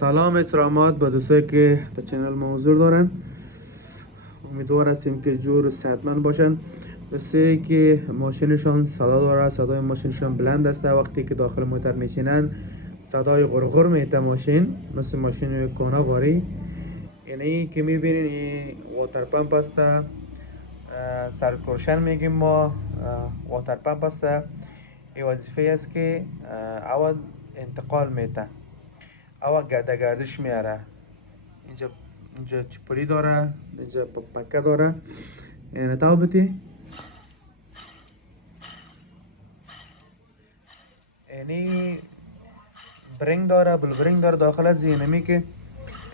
سلام احترامات به دوستایی که در چنل ما حضور دارن. امیدوار هستیم که جور و صحتمند باشن. بسیاری که ماشینشان صدا داره، صدای ماشینشان بلند است. وقتی که داخل موتور میشینن صدای غرغر میته ماشین، مثل ماشین کونا غاری. یعنی که میبینین این واتر پمپ است، سرکرشن میگیم ما. واتر پمپ است، این وظیفه است که اول انتقال میته، اول گردش میاره. اینجا چپلی داره، اینجا پکه داره. یعنی تابتی یعنی برینگ داره، برینگ داره داخل از اینمی که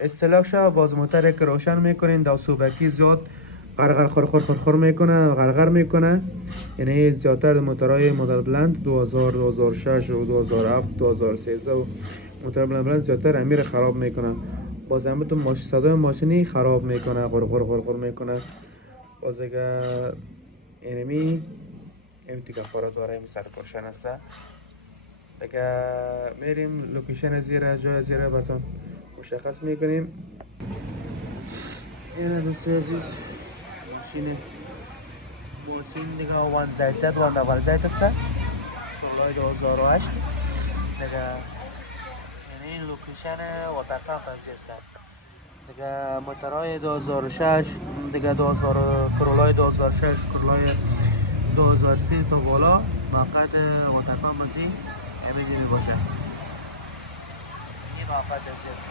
اصطلاح شو باز موتر که روشن میکنین دو صوبکی زیاد غرغر خور میکنه، غرغر میکنه. یعنی زیادتر موترهای مدل بلند 2000 2006 و 2007 2013 و موتر بلند زیادتر امیر خراب میکنه. باز هم تو صدای ماشینی خراب میکنه، غرغر میکنه. باز اگه اینمی دیگه فارات داره این سرکرشن است. دیگه میریم لوکیشن زیره، جای زیره براتون مشخص میکنیم. اینه دوستی عزیز، ماشین دیگه وان زیت وان اول زیت است، کورولای 2008 دیگه. یعنی این لوکیشن واتر پمپ است دیگه. موتورهای 2006 دیگه، 2000 کورولای 2006 کورولای 2003 تا بالا موقعیت واتر پمپ از همین باشه. این موقعیت است.